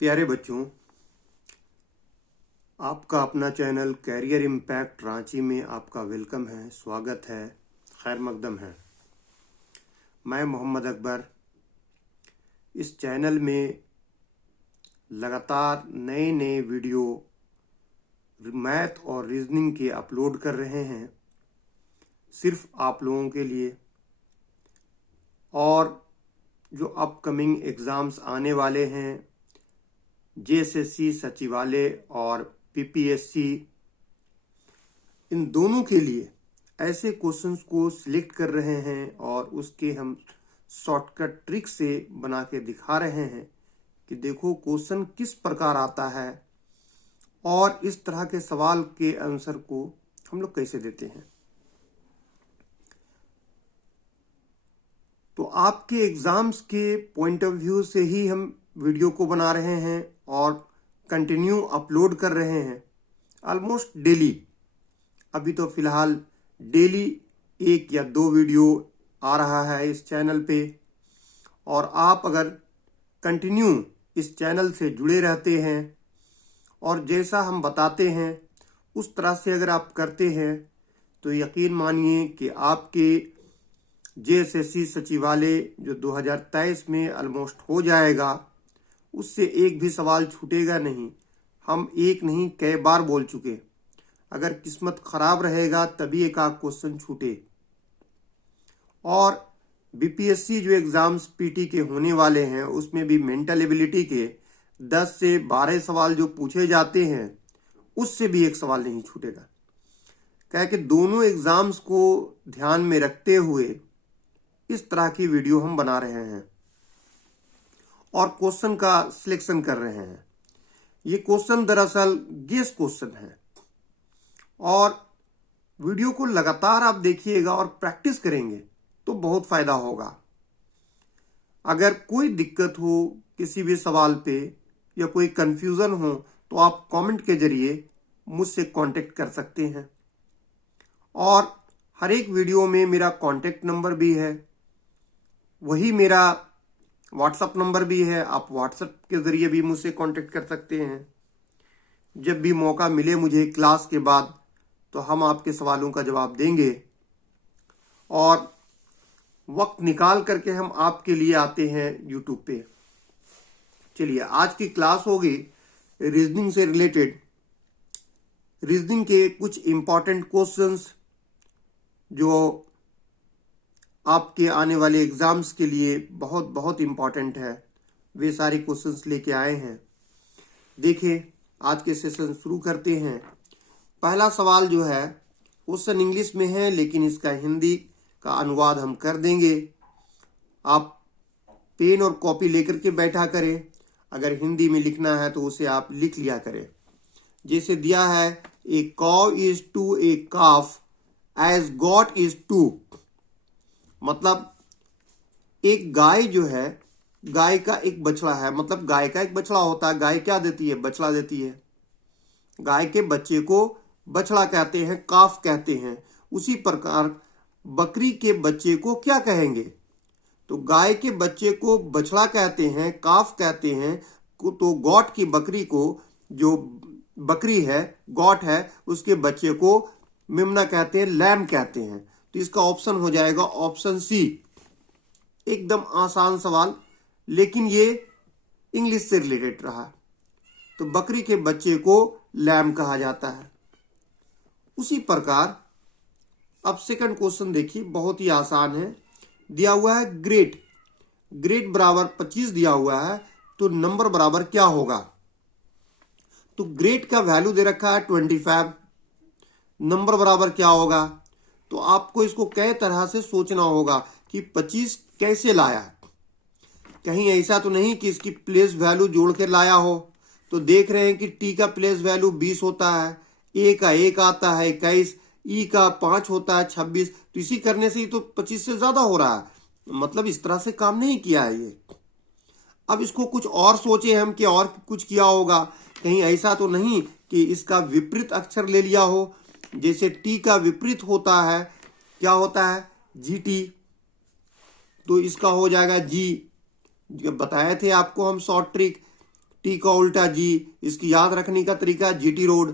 प्यारे बच्चों, आपका अपना चैनल कैरियर इम्पैक्ट रांची में आपका वेलकम है, स्वागत है, खैर मकदम है। मैं मोहम्मद अकबर इस चैनल में लगातार नए नए वीडियो मैथ और रीजनिंग के अपलोड कर रहे हैं, सिर्फ आप लोगों के लिए। और जो अपकमिंग एग्ज़ाम्स आने वाले हैं, जेएसएससी सचिवालय और पीपीएससी, इन दोनों के लिए ऐसे क्वेश्चंस को सिलेक्ट कर रहे हैं और उसके हम शॉर्टकट ट्रिक से बना के दिखा रहे हैं कि देखो क्वेश्चन किस प्रकार आता है और इस तरह के सवाल के आंसर को हम लोग कैसे देते हैं। तो आपके एग्जाम्स के पॉइंट ऑफ व्यू से ही हम वीडियो को बना रहे हैं और कंटिन्यू अपलोड कर रहे हैं ऑलमोस्ट डेली। अभी तो फिलहाल डेली 1 या 2 वीडियो आ रहा है इस चैनल पे। और आप अगर कंटिन्यू इस चैनल से जुड़े रहते हैं और जैसा हम बताते हैं उस तरह से अगर आप करते हैं तो यकीन मानिए कि आपके जेएसएससी सचिवालय जो 2023 में ऑलमोस्ट हो जाएगा, उससे एक भी सवाल छूटेगा नहीं। हम एक नहीं कई बार बोल चुके, अगर किस्मत खराब रहेगा तभी एक आध क्वेश्चन छूटे। और बीपीएससी जो एग्जाम्स पीटी के होने वाले हैं उसमें भी मेंटल एबिलिटी के 10 से 12 सवाल जो पूछे जाते हैं उससे भी एक सवाल नहीं छूटेगा। क्या कि दोनों एग्जाम्स को ध्यान में रखते हुए इस तरह की वीडियो हम बना रहे हैं और क्वेश्चन का सिलेक्शन कर रहे हैं। ये क्वेश्चन दरअसल गेस क्वेश्चन है और वीडियो को लगातार आप देखिएगा और प्रैक्टिस करेंगे तो बहुत फायदा होगा। अगर कोई दिक्कत हो किसी भी सवाल पे या कोई कंफ्यूजन हो तो आप कमेंट के जरिए मुझसे कांटेक्ट कर सकते हैं। और हर एक वीडियो में मेरा कांटेक्ट नंबर भी है, वही मेरा व्हाट्सएप नंबर भी है। आप व्हाट्सएप के ज़रिए भी मुझसे कांटेक्ट कर सकते हैं। जब भी मौका मिले मुझे क्लास के बाद तो हम आपके सवालों का जवाब देंगे और वक्त निकाल करके हम आपके लिए आते हैं यूट्यूब पे। चलिए, आज की क्लास होगी रीजनिंग से रिलेटेड। रीजनिंग के कुछ इम्पॉर्टेंट क्वेश्चंस जो आपके आने वाले एग्जाम्स के लिए बहुत बहुत इम्पॉर्टेंट है, वे सारे क्वेश्चंस लेके आए हैं। देखिए, आज के सेशन शुरू करते हैं। पहला सवाल जो है क्वेश्चन इंग्लिश में है, लेकिन इसका हिंदी का अनुवाद हम कर देंगे। आप पेन और कॉपी लेकर के बैठा करें। अगर हिंदी में लिखना है तो उसे आप लिख लिया करें। जैसे दिया है, a cow is to a calf as goat is to. मतलब एक गाय जो है, गाय का एक बछड़ा है, मतलब गाय का एक बछड़ा होता है। गाय क्या देती है? बछड़ा देती है। गाय के बच्चे को बछड़ा कहते हैं, काफ कहते हैं। उसी प्रकार बकरी के बच्चे को क्या कहेंगे? तो गाय के बच्चे को बछड़ा कहते हैं, काफ कहते हैं। तो गॉट की बकरी को, जो बकरी है, गॉट है, उसके बच्चे को मेमना कहते हैं, लैम कहते हैं। तो इसका ऑप्शन हो जाएगा ऑप्शन सी। एकदम आसान सवाल, लेकिन ये इंग्लिश से रिलेटेड रहा। तो बकरी के बच्चे को लैम कहा जाता है। उसी प्रकार अब सेकंड क्वेश्चन देखिए, बहुत ही आसान है। दिया हुआ है ग्रेट। ग्रेट बराबर 25 दिया हुआ है, तो नंबर बराबर क्या होगा? तो ग्रेट का वैल्यू दे रखा है 25, नंबर बराबर क्या होगा? तो आपको इसको कई तरह से सोचना होगा कि 25 कैसे लाया। कहीं ऐसा तो नहीं कि इसकी प्लेस वैल्यू जोड़ के लाया हो। तो देख रहे हैं कि टी का प्लेस वैल्यू 20 होता है, ए का 1 आता है 21, ई का 5 होता है 26। तो इसी करने से ही तो 25 से ज्यादा हो रहा है। मतलब इस तरह से काम नहीं किया है ये। अब इसको कुछ और सोचे हम कि और कुछ किया होगा। कहीं ऐसा तो नहीं कि इसका विपरीत अक्षर ले लिया हो। जैसे टी का विपरीत होता है, क्या होता है? G T. तो इसका हो जाएगा जी। जब बताए थे आपको हम शॉर्ट ट्रिक, टी का उल्टा जी, इसकी याद रखने का तरीका जीटी रोड,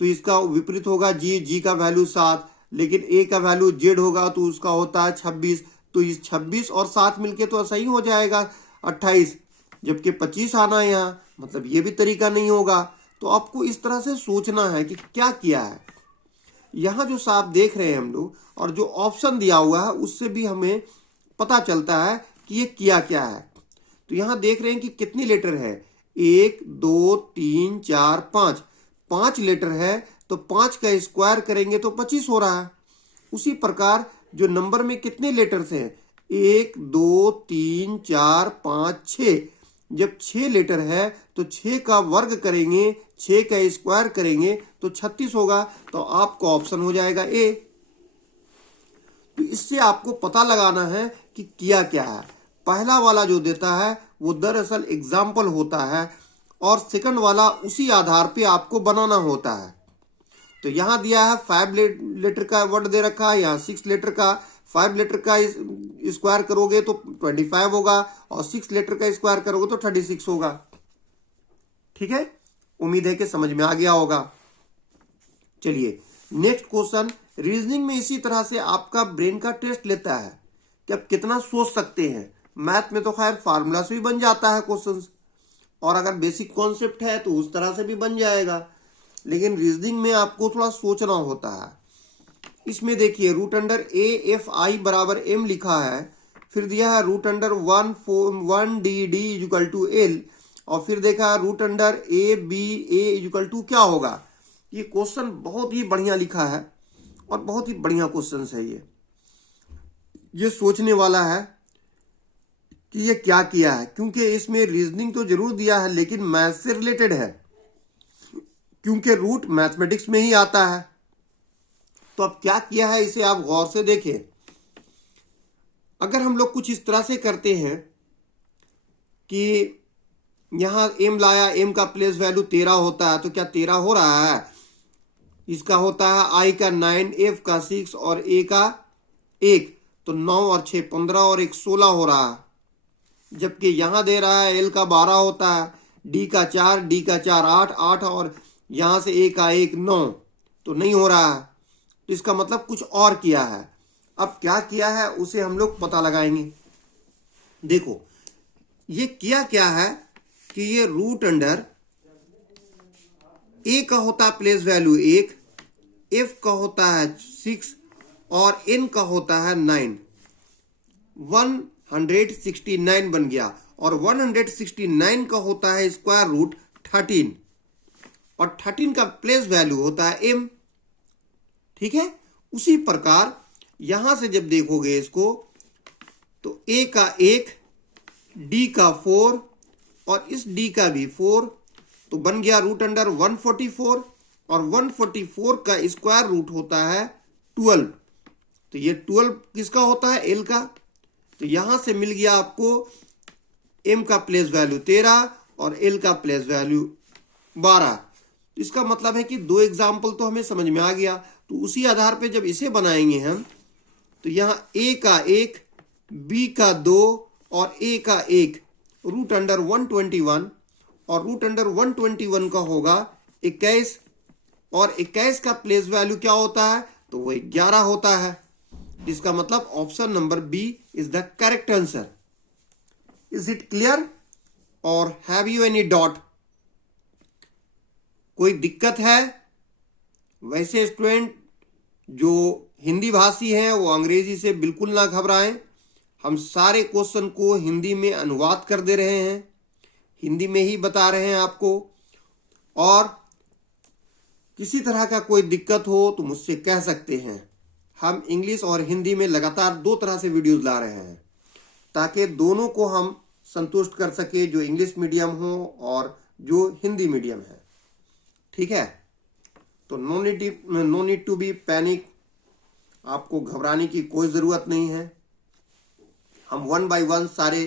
तो इसका विपरीत होगा जी, जी का वैल्यू 7, लेकिन ए का वैल्यू जेड होगा तो उसका होता है 26, तो इस 26 और 7 मिलके तो सही हो जाएगा 28, जबकि 25 आना है यहाँ, मतलब ये भी तरीका नहीं होगा। तो आपको इस तरह से सोचना है कि क्या किया है। यहाँ जो साफ देख रहे हैं हम लोग और जो ऑप्शन दिया हुआ है उससे भी हमें पता चलता है कि ये किया क्या है। तो यहाँ देख रहे हैं कि कितनी लेटर है, 1 2 3 4 5, 5 लेटर है, तो 5 का स्क्वायर करेंगे तो 25 हो रहा है। उसी प्रकार जो नंबर में कितने लेटर्स हैं, 1 2 3 4 5 6, जब 6 लेटर है तो 6 का वर्ग करेंगे, 6 का स्क्वायर करेंगे तो 36 होगा, तो आपको ऑप्शन हो जाएगा ए। तो इससे आपको पता लगाना है कि किया क्या है। पहला वाला जो देता है वो दरअसल एग्जाम्पल होता है और सेकंड वाला उसी आधार पे आपको बनाना होता है। तो यहाँ दिया है 5 लेटर का वर्ड दे रखा है, यहाँ 6 लेटर का, 5 लेटर का स्क्वायर करोगे तो 25 होगा और 6 लेटर का स्क्वायर करोगे तो 36 होगा। ठीक है, उम्मीद है कि समझ में आ गया होगा। चलिए नेक्स्ट क्वेश्चन। रीजनिंग में इसी तरह से आपका ब्रेन का टेस्ट लेता है कि आप कितना सोच सकते हैं। मैथ में तो खैर फार्मूला से भी बन जाता है क्वेश्चन, और अगर बेसिक कॉन्सेप्ट है तो उस तरह से भी बन जाएगा, लेकिन रीजनिंग में आपको थोड़ा सोचना होता है। इसमें देखिए root under A F I बराबर एम लिखा है, फिर दिया है root under 1 D D equal to L, और फिर देखा है root under A B A equal to क्या होगा। ये क्वेश्चन बहुत ही बढ़िया लिखा है और बहुत ही बढ़िया क्वेश्चन है। ये सोचने वाला है कि ये क्या किया है, क्योंकि इसमें रीजनिंग तो जरूर दिया है लेकिन मैथ से रिलेटेड है, क्योंकि रूट मैथमेटिक्स में ही आता है। तो अब क्या किया है इसे आप गौर से देखें। अगर हम लोग कुछ इस तरह से करते हैं कि यहां एम लाया, एम का प्लेस वैल्यू 13 होता है, तो क्या 13 हो रहा है, इसका होता है आई का 9, एफ का 6 और ए का 1, तो 9 और 6 15 और 1 16 हो रहा है। जबकि यहां दे रहा है एल का 12 होता है, डी का 4, डी का 4 8 8 और यहां से ए का 1 9, तो नहीं हो रहा है। तो इसका मतलब कुछ और किया है। अब क्या किया है उसे हम लोग पता लगाएंगे। देखो ये किया क्या है कि ये रूट अंडर ए का होता है प्लेस वैल्यू 1, एफ का होता है 6 और एन का होता है 9, 169 बन गया, और 169 का होता है स्क्वायर रूट 13, और 13 का प्लेस वैल्यू होता है एम। ठीक है, उसी प्रकार यहां से जब देखोगे इसको तो ए का 1, डी का 4 और इस डी का भी 4, तो बन गया रूट अंडर 144, और 144 का स्क्वायर रूट होता है 12, तो ये 12 किसका होता है, एल का। तो यहां से मिल गया आपको एम का प्लेस वैल्यू 13 और एल का प्लेस वैल्यू 12। इसका मतलब है कि दो एग्जाम्पल तो हमें समझ में आ गया। तो उसी आधार पे जब इसे बनाएंगे हम, तो यहाँ ए का 1, बी का 2 और ए का 1, रूट अंडर 121, और रूट अंडर 121 का होगा 21, और 21 का प्लेस वैल्यू क्या होता है, तो वो 11 होता है। इसका मतलब option number B is the correct answer. Is it clear और हैव यू एनी डाउट? कोई दिक्कत है? वैसे स्टूडेंट जो हिंदी भाषी हैं वो अंग्रेजी से बिल्कुल ना घबराएं। हम सारे क्वेश्चन को हिंदी में अनुवाद कर दे रहे हैं, हिंदी में ही बता रहे हैं आपको, और किसी तरह का कोई दिक्कत हो तो मुझसे कह सकते हैं। हम इंग्लिश और हिंदी में लगातार 2 तरह से वीडियोस ला रहे हैं ताकि दोनों को हम संतुष्ट कर सके, जो इंग्लिश मीडियम हो और जो हिंदी मीडियम है। ठीक है, तो no need to be panic, आपको घबराने की कोई ज़रूरत नहीं है। हम 1 बाय 1 सारे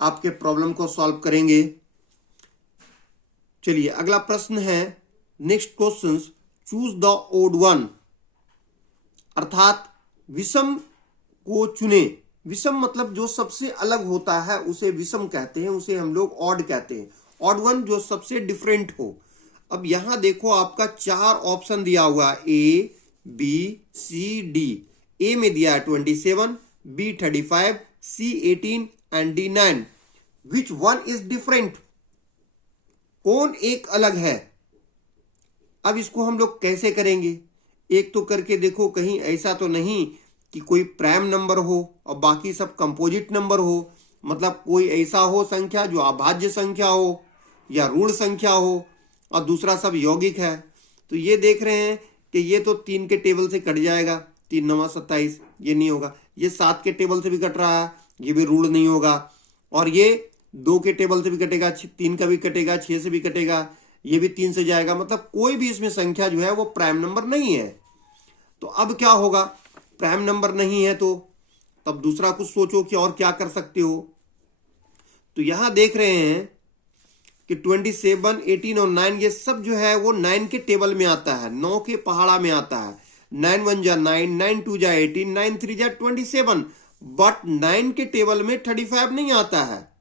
आपके प्रॉब्लम को सॉल्व करेंगे। चलिए अगला प्रश्न है, next question, choose the odd one, अर्थात विषम को चुने। विषम मतलब जो सबसे अलग होता है उसे विषम कहते हैं, उसे हम लोग ऑड कहते हैं। ऑड वन जो सबसे डिफरेंट हो। अब यहां देखो आपका 4 ऑप्शन दिया हुआ है, ए बी सी डी। ए में दिया है 27, B 35, C 18 and D 9। Which one is different? कौन एक अलग है? अब इसको हम लोग कैसे करेंगे? एक तो करके देखो, कहीं ऐसा तो नहीं कि कोई प्राइम नंबर हो और बाकी सब कंपोजिट नंबर हो, मतलब कोई ऐसा हो संख्या जो अभाज्य संख्या हो या ऋण संख्या हो और दूसरा सब यौगिक है। तो ये देख रहे हैं कि ये तो 3 के टेबल से कट जाएगा, 3 9 27, ये नहीं होगा। ये 7 के टेबल से भी कट रहा है, ये भी ऋण नहीं होगा। और ये 2 के टेबल से भी कटेगा, 3 का भी कटेगा, 6 से भी कटेगा, ये भी 3 से जाएगा। मतलब कोई भी इसमें संख्या जो है वो प्राइम नंबर नहीं है। तो अब क्या होगा? प्राइम नंबर नहीं है तो तब दूसरा कुछ सोचो कि और क्या कर सकते हो। तो यहां देख रहे हैं कि 27, 18 और 9 ये सब जो है वो 9 के टेबल में आता है, 9 के पहाड़ा में आता है। 9 1 जा 9, 9 2 जा 18, 9 3 जा 27। बट 9 के टेबल में 35 नहीं आता है।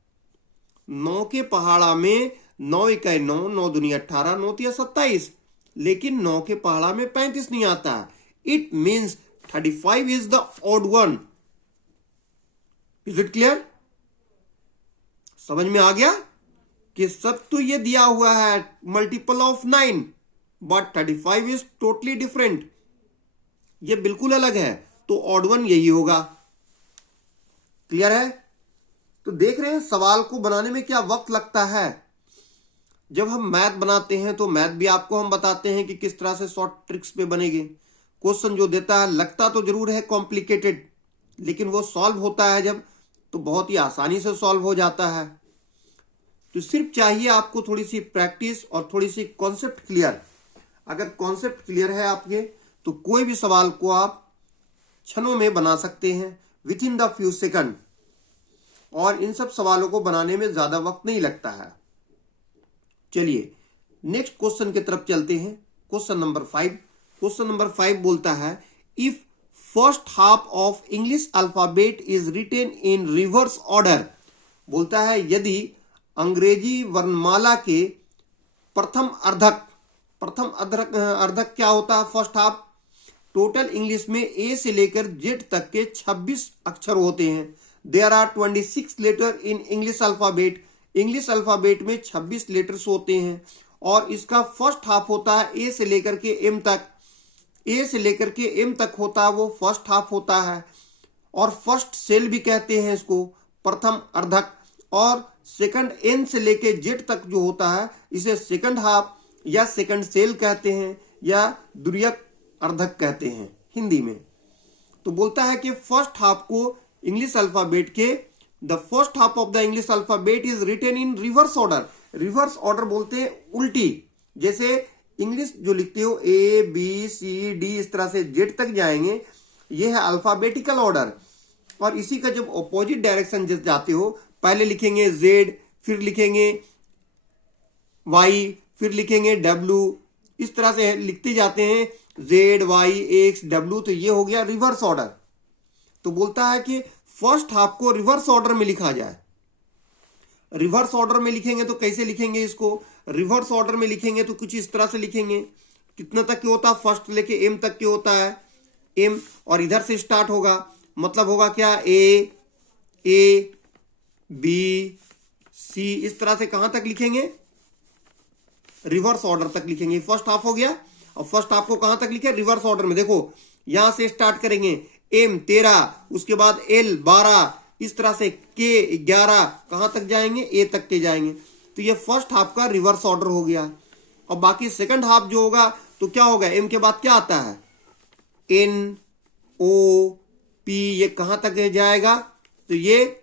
9 के पहाड़ा में 9 1 9, 9 दूनी 18, 9 3 27, लेकिन 9 के पहाड़ा में 35 नहीं आता है। It means 35 is the odd one. Is it clear? समझ में आ गया कि सब तो ये दिया हुआ है multiple of 9, but 35 is totally different, ये बिल्कुल अलग है। तो ऑड वन यही होगा। क्लियर है? तो देख रहे हैं सवाल को बनाने में क्या वक्त लगता है। जब हम मैथ बनाते हैं तो मैथ भी आपको हम बताते हैं कि किस तरह से शॉर्ट ट्रिक्स पे बनेंगे। क्वेश्चन जो देता है लगता तो जरूर है कॉम्प्लिकेटेड, लेकिन वो सॉल्व होता है जब, तो बहुत ही आसानी से सॉल्व हो जाता है। तो सिर्फ चाहिए आपको थोड़ी सी प्रैक्टिस और थोड़ी सी कॉन्सेप्ट क्लियर। अगर कॉन्सेप्ट क्लियर है आपके तो कोई भी सवाल को आप क्षणों में बना सकते हैं, with in the few second. और इन सब सवालों को बनाने में ज्यादा वक्त नहीं लगता है। चलिए नेक्स्ट क्वेश्चन की तरफ चलते हैं। Question number 5। क्वेश्चन नंबर 5 बोलता है, if first half of English alphabet is written in reverse order. बोलता है यदि अंग्रेजी वर्णमाला के प्रथम अर्धक क्या होता है? First half. टोटल इंग्लिश में ए से लेकर जेड तक के 26 अक्षर होते हैं। There are 26 letter in English alphabet. English alphabet में 26 लेटर्स होते हैं और इसका फर्स्ट हाफ होता है ए से लेकर के एम तक। ए से लेकर के एम तक होता है वो फर्स्ट हाफ होता है, और फर्स्ट सेल भी कहते हैं इसको, प्रथम अर्धक। और सेकंड एन से लेके जेड तक जो होता है इसे सेकंड हाफ या सेकंड सेल कहते हैं या द्वितीयक अर्धक कहते हैं हिंदी में। तो बोलता है कि फर्स्ट हाफ को इंग्लिश अल्फाबेट के, the first half of the English alphabet is written in reverse order. Reverse order बोलते हैं उल्टी। जैसे इंग्लिश जो लिखते हो ए बी सी डी, इस तरह से जेड तक जाएंगे, यह है अल्फाबेटिकल ऑर्डर। और इसी का जब ऑपोजिट डायरेक्शन जाते हो, पहले लिखेंगे जेड, फिर लिखेंगे वाई, फिर लिखेंगे डब्ल्यू, इस तरह से लिखते जाते हैं जेड वाई एक्स डब्ल्यू। तो ये हो गया रिवर्स ऑर्डर। तो बोलता है कि फर्स्ट हाफ को रिवर्स ऑर्डर में लिखा जाए। रिवर्स ऑर्डर में लिखेंगे तो कैसे लिखेंगे इसको? रिवर्स ऑर्डर में लिखेंगे तो कुछ इस तरह से लिखेंगे। कितना तक के होता है? फर्स्ट लेके एम तक के होता है, एम, और इधर से स्टार्ट होगा, मतलब होगा क्या? ए बी सी, इस तरह से कहां तक लिखेंगे? रिवर्स ऑर्डर तक लिखेंगे। फर्स्ट हाफ हो गया, और फर्स्ट हाफ को कहां तक लिखे? रिवर्स ऑर्डर में। देखो यहां से स्टार्ट करेंगे, एम 13, उसके बाद एल 12, इस तरह से के 11, कहां तक जाएंगे? ए तक के जाएंगे। तो ये फर्स्ट हाफ का रिवर्स ऑर्डर हो गया। और बाकी सेकंड हाफ जो होगा तो क्या होगा? एम के बाद क्या आता है? एन ओ पी, ये कहां तक जाएगा? तो ये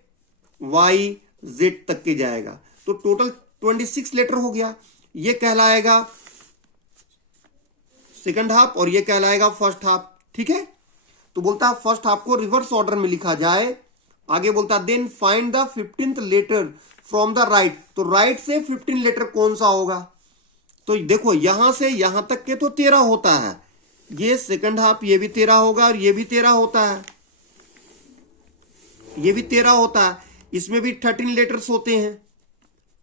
वाई जेड तक के जाएगा। तो टोटल 26 लेटर हो गया। ये कहलाएगा सेकंड हाफ और ये कहलाएगा फर्स्ट हाफ। ठीक है? तो बोलता है फर्स्ट हाफ को रिवर्स ऑर्डर में लिखा जाए। आगे बोलता है then find the 15th letter from the right. तो राइट से 15 लेटर कौन सा होगा? तो देखो यहां से यहां तक के तो 13 होता है, ये सेकंड हाफ ये भी 13 होगा और ये भी 13 होता है, ये भी 13 होता है। इसमें भी 13 लेटर्स होते हैं,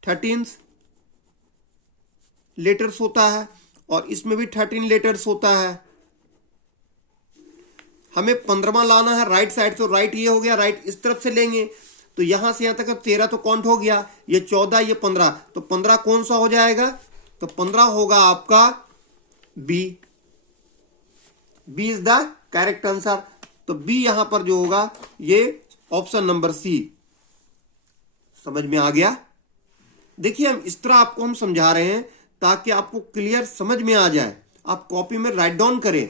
13 लेटर्स होता है और इसमें भी 13 लेटर्स होता है। हमें 15वां लाना है राइट साइड, तो राइट ये हो गया, राइट इस तरफ से लेंगे तो यहां से यहां तक 13 तो काउंट हो गया, ये 14, ये 15, तो 15 कौन सा हो जाएगा, तो 15 होगा आपका B. B is the correct answer. तो बी यहां पर जो होगा ये ऑप्शन नंबर सी। समझ में आ गया। देखिए हम इस तरह आपको हम समझा रहे हैं ताकि आपको क्लियर समझ में आ जाए, आप कॉपी में राइट डाउन करें।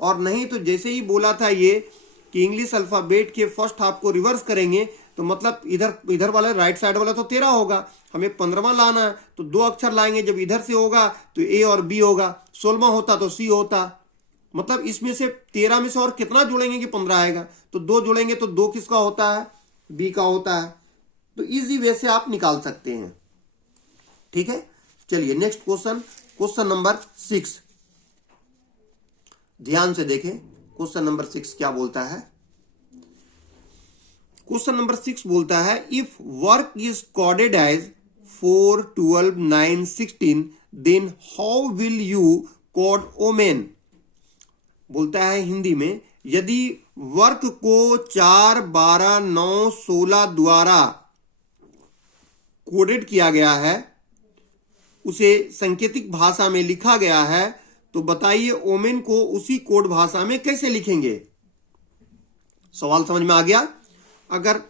और नहीं तो जैसे ही बोला था ये कि इंग्लिश अल्फाबेट के फर्स्ट हाफ को रिवर्स करेंगे तो मतलब इधर वाला राइट साइड वाला तो 13 होगा, हमें 15वां लाना है तो 2 अक्षर लाएंगे, जब इधर से होगा तो ए और बी होगा, 16वां होता तो सी होता। मतलब इसमें से 13 में से और कितना जोड़ेंगे कि 15 आएगा, तो 2 जोड़ेंगे तो 2 किसका होता है, बी का होता है। तो इजी वे से आप निकाल सकते हैं। ठीक है, चलिए नेक्स्ट क्वेश्चन, क्वेश्चन नंबर 6। ध्यान से देखें क्वेश्चन नंबर 6 क्या बोलता है। क्वेश्चन नंबर 6 बोलता है if work is coded as 4, 12, 9, 16 then how will you code omen. बोलता है हिंदी में, यदि वर्क को 4, 12, 9, 16 द्वारा कोडेड किया गया है, उसे सांकेतिक भाषा में लिखा गया है, तो बताइए ओमेन को उसी कोड भाषा में कैसे लिखेंगे। सवाल समझ में आ गया। अगर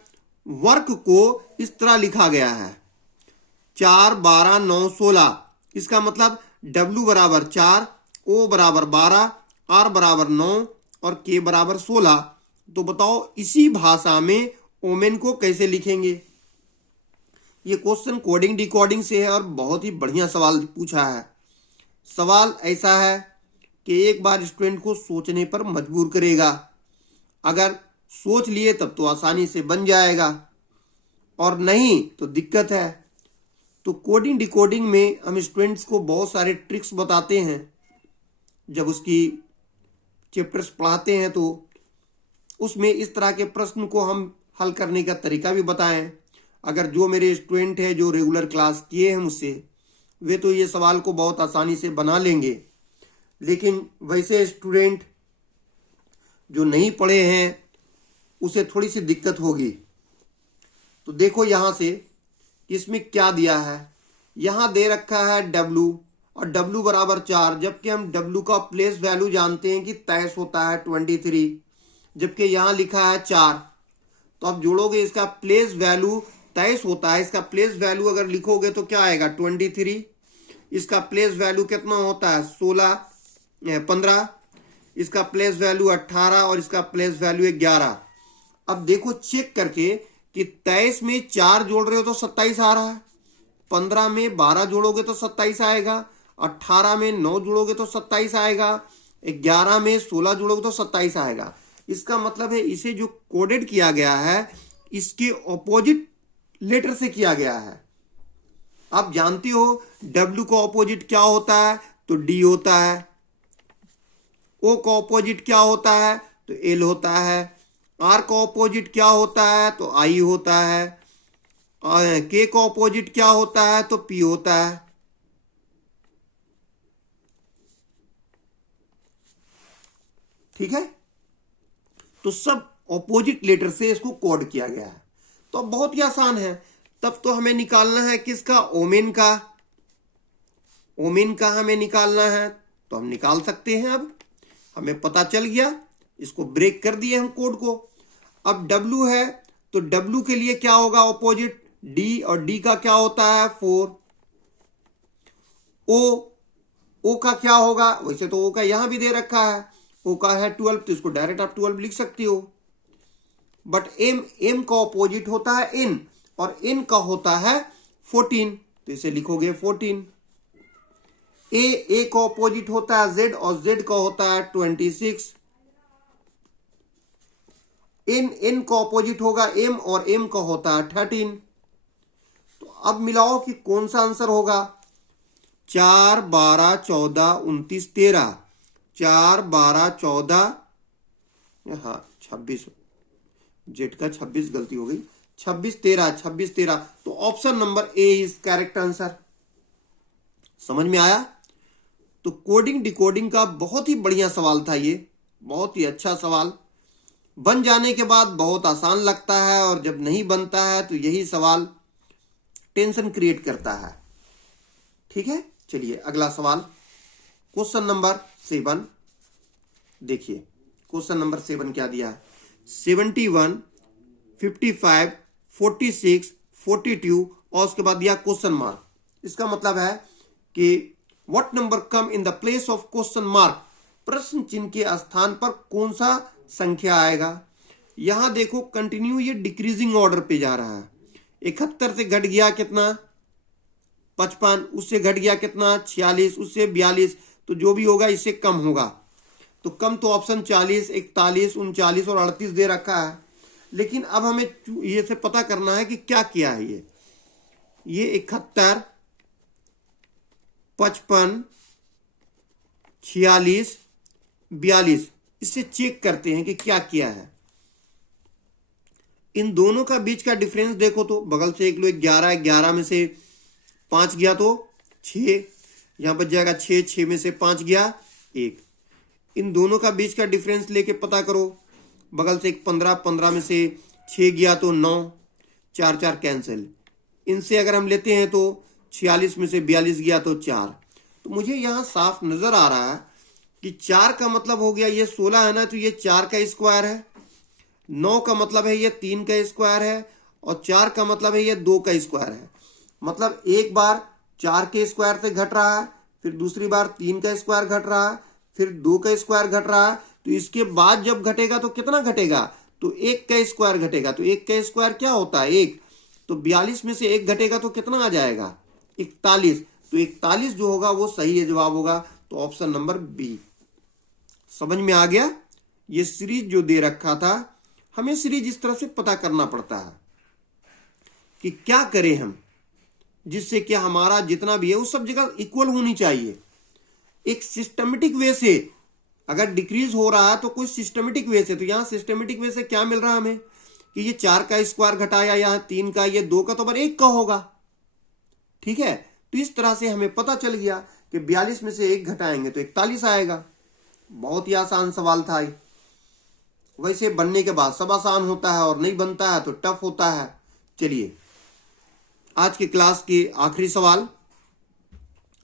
वर्क को इस तरह लिखा गया है 4, 12, 9, 16, इसका मतलब W बराबर 4, O बराबर 12, R बराबर 9 और K बराबर 16, तो बताओ इसी भाषा में ओमेन को कैसे लिखेंगे। ये क्वेश्चन कोडिंग डिकोडिंग से है और बहुत ही बढ़िया सवाल पूछा है। सवाल ऐसा है कि एक बार स्टूडेंट को सोचने पर मजबूर करेगा। अगर सोच लिए तब तो आसानी से बन जाएगा और नहीं तो दिक्कत है। तो कोडिंग डिकोडिंग में हम स्टूडेंट्स को बहुत सारे ट्रिक्स बताते हैं। जब उसकी चैप्टर्स पढ़ाते हैं तो उसमें इस तरह के प्रश्न को हम हल करने का तरीका भी बताएं। अगर जो मेरे स्टूडेंट हैं जो रेगुलर क्लास किए हैं मुझसे, वे तो ये सवाल को बहुत आसानी से बना लेंगे, लेकिन वैसे स्टूडेंट जो नहीं पढ़े हैं उसे थोड़ी सी दिक्कत होगी। तो देखो यहाँ से कि इसमें क्या दिया है। यहाँ दे रखा है W और W बराबर 4, जबकि हम W का प्लेस वैल्यू जानते हैं कि 23 होता है 23, जबकि यहाँ लिखा है 4। तो आप जोड़ोगे, इसका प्लेस वैल्यू 23 होता है, इसका प्लेस वैल्यू अगर लिखोगे तो क्या आएगा 23। इसका प्लेस वैल्यू कितना होता है 15, इसका प्लेस वैल्यू 18 और इसका प्लेस वैल्यू 11। अब देखो चेक करके कि 23 में 4 जोड़ रहे हो तो 27 आ रहा है, 15 में 12 जोड़ोगे तो 27 आएगा, 18 में 9 जोड़ोगे तो 27 आएगा, 11 में 16 जोड़ोगे तो 27 आएगा। इसका मतलब है इसे जो कोडेड किया गया है इसके ऑपोजिट लेटर से किया गया है। आप जानते हो W का ऑपोजिट क्या होता है, तो D होता है। O का ऑपोजिट क्या होता है, तो L होता है। R का ऑपोजिट क्या होता है, तो I होता है। K का ऑपोजिट क्या होता है, तो P होता है। ठीक है, तो सब ऑपोजिट लेटर से इसको कोड किया गया है। तो अब बहुत ही आसान है। तब तो हमें निकालना है किसका, ओमेन का। ओमेन का हमें निकालना है तो हम निकाल सकते हैं। अब हमें पता चल गया, इसको ब्रेक कर दिए हम कोड को। अब W है तो W के लिए क्या होगा ऑपोजिट, D, और D का क्या होता है 4। O का क्या होगा, वैसे तो O का यहां भी दे रखा है, O का है 12, तो इसको डायरेक्ट आप 12 लिख सकते हो। बट M का ऑपोजिट होता है N और N का होता है 14, तो इसे लिखोगे 14। A का ऑपोजिट होता है Z और Z का होता है 26। N का ऑपोजिट होगा M और M का होता है 13। तो अब मिलाओ कि कौन सा आंसर होगा। 4, 12, 14, 29, 13, 4, 12, 14, हाँ 26, जेड का 26 गलती हो गई, 26, 13, 26, 13। तो option number A is correct answer. समझ में आया? तो कोडिंग डिकोडिंग का बहुत ही बढ़िया सवाल था ये, बहुत ही अच्छा सवाल। बन जाने के बाद बहुत आसान लगता है और जब नहीं बनता है तो यही सवाल टेंशन क्रिएट करता है। ठीक है, चलिए अगला सवाल, क्वेश्चन नंबर 7। देखिए क्वेश्चन नंबर 7 क्या दिया है, 71, 55, 46, 42 और उसके बाद दिया क्वेश्चन मार्क। इसका मतलब है कि what number come in the place of question mark, प्रश्न चिन्ह के स्थान पर कौन सा संख्या आएगा। यहां देखो कंटिन्यू ये डिक्रीजिंग ऑर्डर पे जा रहा है। 71 से घट गया कितना, 55, उससे घट गया कितना 46, उससे 42, तो जो भी होगा इससे कम होगा। तो कम तो ऑप्शन 40, 41, 39 और 38 दे रखा है। लेकिन अब हमें ये से पता करना है कि क्या किया है ये 71, 55, 46, 42, इससे चेक करते हैं कि क्या किया है। इन दोनों का बीच का डिफरेंस देखो तो बगल से एक लो 11, 11 में से 5 गया तो 6, यहां बच जाएगा 6, 6 में से 5 गया 1। इन दोनों का बीच का डिफरेंस लेके पता करो, बगल से एक 15, 15 में से 6 गया तो 9, 4 4 कैंसिल। इनसे अगर हम लेते हैं तो 46 में से 42 गया तो 4। तो मुझे यहाँ साफ नजर आ रहा है कि 4 का मतलब हो गया ये 16 है ना, तो ये 4 का स्क्वायर है। 9 का मतलब है ये 3 का स्क्वायर है और 4 का मतलब है ये 2 का स्क्वायर है। मतलब एक बार 4 के स्क्वायर से घट रहा है, फिर दूसरी बार 3 का स्क्वायर घट रहा है, फिर 2 का स्क्वायर घट रहा है। तो इसके बाद जब घटेगा तो कितना घटेगा, तो 1 का स्क्वायर घटेगा। तो 1 का स्क्वायर क्या होता है 1, तो 42 में से 1 घटेगा तो कितना आ जाएगा 41। तो 41 जो होगा वो सही है जवाब होगा, तो ऑप्शन नंबर बी। समझ में आ गया? ये सीरीज जो दे रखा था, हमें सीरीज इस तरह से पता करना पड़ता है कि क्या करें हम, जिससे कि हमारा जितना भी है वो सब जगह इक्वल होनी चाहिए। एक सिस्टमेटिक वे से अगर डिक्रीज हो रहा है तो कोई सिस्टमेटिक वे से, तो यहां सिस्टमेटिक वे से क्या मिल रहा है हमें कि ये 4 का स्क्वायर घटाया, यहाँ 3 का, ये 2 का तो बराबर 1 का होगा। ठीक है, तो इस तरह से हमें पता चल गया कि 42 में से 1 घटाएंगे तो 41 आएगा। बहुत ही आसान सवाल था। वैसे बनने के बाद सब आसान होता है और नहीं बनता है तो टफ होता है। चलिए आज की क्लास के आखिरी सवाल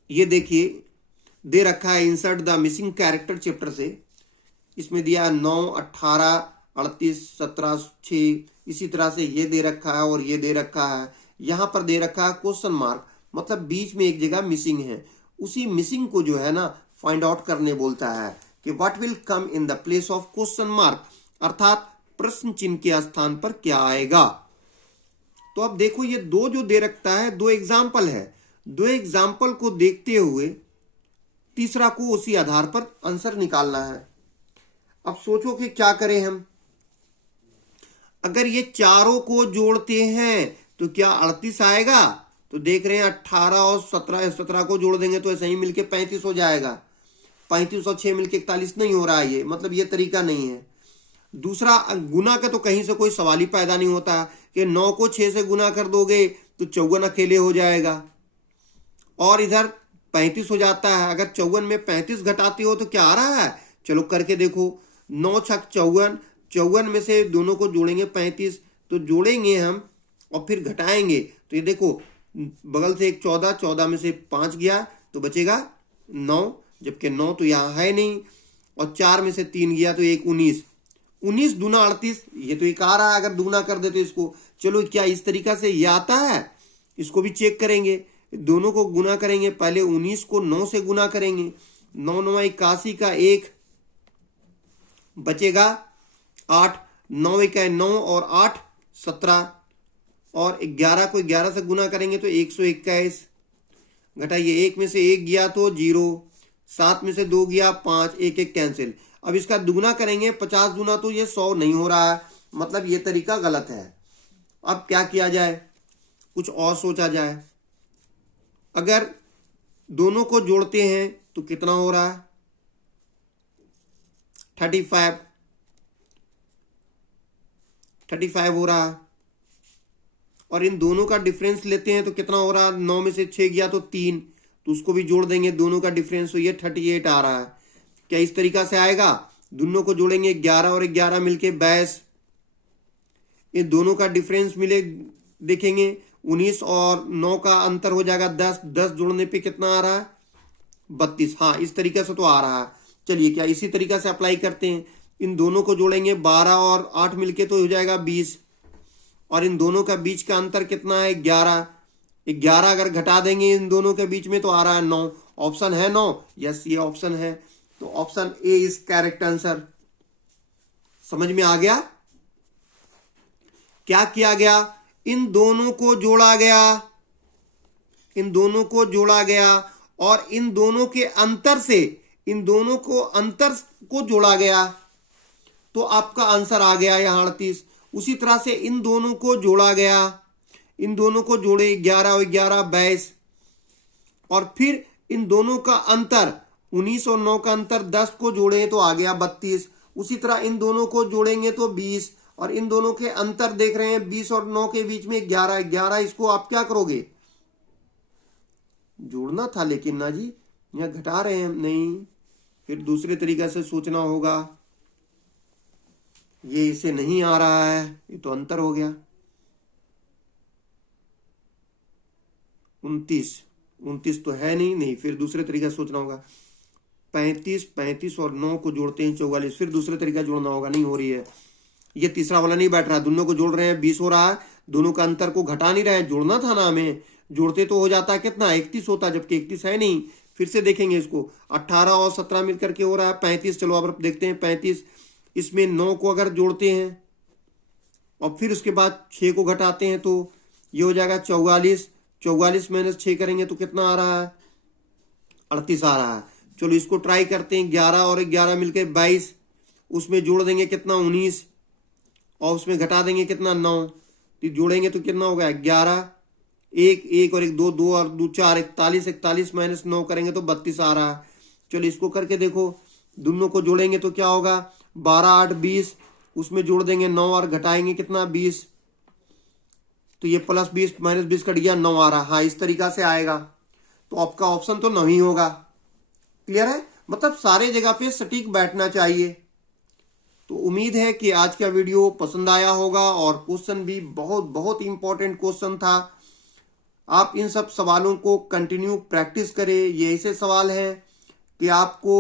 ये देखिए, दे रखा है insert the missing character chapter से। इसमें दिया है 9, 18, 38, 17, 6, इसी तरह से ये दे रखा है और ये दे रखा है। यहां पर दे रखा है क्वेश्चन मार्क, मतलब बीच में एक जगह मिसिंग है। उसी मिसिंग को जो है ना फाइंड आउट करने बोलता है कि what will come in the place of question mark, अर्थात प्रश्न चिन्ह के स्थान पर क्या आएगा। तो अब देखो ये दो जो दे रखता है, दो एग्जाम्पल है, दो एग्जाम्पल को देखते हुए तीसरा को उसी आधार पर आंसर निकालना है। अब सोचो कि क्या करें हम। अगर ये चारों को जोड़ते हैं तो क्या 38 आएगा, तो देख रहे हैं 18 और 17 को जोड़ देंगे तो ऐसे ही मिलके 35 हो जाएगा। 35 और 6 मिलके 41 नहीं हो रहा है, ये मतलब ये तरीका नहीं है। दूसरा गुना का तो कहीं से कोई सवाल ही पैदा नहीं होता कि 9 को 6 से गुना कर दोगे तो 54 अकेले हो जाएगा और इधर 35 हो जाता है। अगर 54 में 35 घटाते हो तो क्या आ रहा है, चलो करके देखो। 9 छक 54, 54 में से दोनों को जोड़ेंगे 35, तो जोड़ेंगे हम और फिर घटाएंगे तो ये देखो बगल से एक 14, 14 में से 5 गया तो बचेगा 9, जबकि 9 तो यहाँ है नहीं, और 4 में से 3 गया तो एक 19, 19 दूना 38, ये तो एक आ रहा है अगर दूना कर दे तो इसको। चलो क्या इस तरीका से ये आता है, इसको भी चेक करेंगे। दोनों को गुना करेंगे, पहले 19 को 9 से गुना करेंगे, 9 9 81 का 1 बचेगा 8, 9 1 9 और 8 17, और 11 को 11 से गुना करेंगे तो 121, घटाइए 1 में से 1 गया तो 0, 7 में से 2 गया 5, 1 1 कैंसिल। अब इसका दुगुना करेंगे, 50 दूना तो ये 100 नहीं हो रहा है, मतलब ये तरीका गलत है। अब क्या किया जाए, कुछ और सोचा जाए। अगर दोनों को जोड़ते हैं तो कितना हो रहा है 35 हो रहा है, और इन दोनों का डिफरेंस लेते हैं तो कितना हो रहा है, 9 में से 6 गया तो 3, तो उसको भी जोड़ देंगे, दोनों का डिफरेंस, तो ये 38 आ रहा है। क्या इस तरीका से आएगा? दोनों को जोड़ेंगे, 11 और 11 मिलके 22, इन दोनों का डिफरेंस मिले देखेंगे 19 और 9 का अंतर हो जाएगा 10, 10 जोड़ने पे कितना आ रहा है? 32। हाँ, इस तरीके से तो आ रहा है। चलिए, क्या इसी तरीका से अप्लाई करते हैं? इन दोनों को जोड़ेंगे, 12 और 8 मिलके तो हो जाएगा 20, और इन दोनों का बीच का अंतर कितना है? 11। 11 अगर घटा देंगे इन दोनों के बीच में तो आ रहा है 9। ऑप्शन है 9? यस, ये ऑप्शन है। तो option A is correct answer. समझ में आ गया? क्या किया गया? इन दोनों को जोड़ा गया, इन दोनों को जोड़ा गया, और इन दोनों के अंतर से इन दोनों को अंतर को जोड़ा गया, तो आपका आंसर आ गया यहाँ 38। उसी तरह से इन दोनों को जोड़ा गया, इन दोनों को जोड़े, 11 और 11 22, और फिर इन दोनों का अंतर 19 और 9 का अंतर 10 को जोड़े तो आ गया 32। उसी तरह इन दोनों को जोड़ेंगे तो 20, और इन दोनों के अंतर देख रहे हैं 20 और 9 के बीच में 11, 11, इसको आप क्या करोगे? जोड़ना था, लेकिन ना जी यहाँ घटा रहे हैं, नहीं, फिर दूसरे तरीके से सोचना होगा। ये इसे नहीं आ रहा है, ये तो अंतर हो गया। 29 तो है नहीं, नहीं, फिर दूसरे तरीके से सोचना होगा। 35 और 9 को जोड़ते हैं 44, फिर दूसरे तरीका जोड़ना होगा, नहीं हो रही है। ये तीसरा वाला नहीं बैठ रहा, दोनों को जोड़ रहे हैं 20 हो रहा है, दोनों का अंतर को घटा नहीं रहे, जोड़ना था ना हमें, जोड़ते तो हो जाता है कितना? 31 होता, जबकि 31 है नहीं। फिर से देखेंगे इसको, 18 और 17 मिलकर के हो रहा है 35। चलो अब देखते हैं 35, इसमें 9 को अगर जोड़ते हैं और फिर उसके बाद 6 को घटाते हैं तो ये हो जाएगा 44। 44 माइनस 6 करेंगे तो कितना आ रहा है? 38 आ रहा है। चलो इसको ट्राई करते हैं, 11 और 11 मिलकर 22, उसमें जोड़ देंगे कितना? 19, और उसमें घटा देंगे कितना? 9, तो जोड़ेंगे तो कितना होगा? 11, 1 1 और 1 2 2 और 2 4, 41, 41 माइनस 9 करेंगे तो 32 आ रहा है। चलो इसको करके देखो, दोनों को जोड़ेंगे तो क्या होगा? 12 8 20, उसमें जोड़ देंगे 9 और घटाएंगे कितना? 20, तो ये प्लस 20 माइनस 20 कट गया, 9 आ रहा। हाँ, इस तरीका से आएगा, तो आपका ऑप्शन तो 9 ही होगा। क्लियर है? मतलब सारे जगह पे सटीक बैठना चाहिए। तो उम्मीद है कि आज का वीडियो पसंद आया होगा, और क्वेश्चन भी बहुत बहुत इंपॉर्टेंट क्वेश्चन था। आप इन सब सवालों को कंटिन्यू प्रैक्टिस करें। ये ऐसे सवाल हैं कि आपको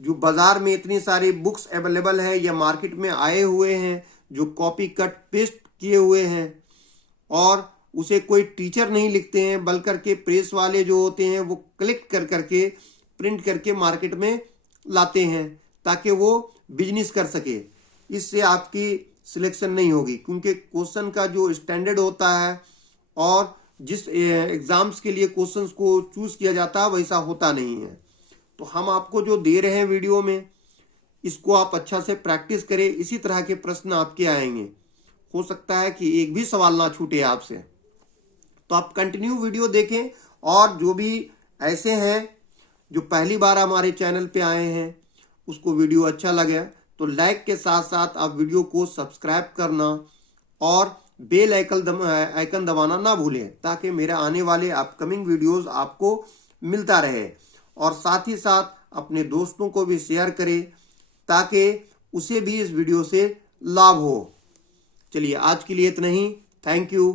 जो बाजार में इतनी सारी बुक्स अवेलेबल है या मार्केट में आए हुए हैं जो कॉपी कट पेस्ट किए हुए हैं, और उसे कोई टीचर नहीं लिखते हैं, बल्कि के प्रेस वाले जो होते हैं वो कलेक्ट कर करके प्रिंट करके मार्केट में लाते हैं ताकि वो बिजनेस कर सके। इससे आपकी सिलेक्शन नहीं होगी, क्योंकि क्वेश्चन का जो स्टैंडर्ड होता है और जिस एग्जाम्स के लिए क्वेश्चंस को चूज किया जाता है वैसा होता नहीं है। तो हम आपको जो दे रहे हैं वीडियो में, इसको आप अच्छा से प्रैक्टिस करें। इसी तरह के प्रश्न आपके आएंगे, हो सकता है कि एक भी सवाल ना छूटे आपसे। तो आप कंटिन्यू वीडियो देखें, और जो भी ऐसे हैं जो पहली बार हमारे चैनल पे आए हैं, उसको वीडियो अच्छा लगे तो लाइक के साथ साथ आप वीडियो को सब्सक्राइब करना और बेल आइकन दबाना ना भूलें, ताकि मेरे आने वाले अपकमिंग वीडियोस आपको मिलता रहे। और साथ ही साथ अपने दोस्तों को भी शेयर करें ताकि उसे भी इस वीडियो से लाभ हो। चलिए, आज के लिए इतना ही। Thank you.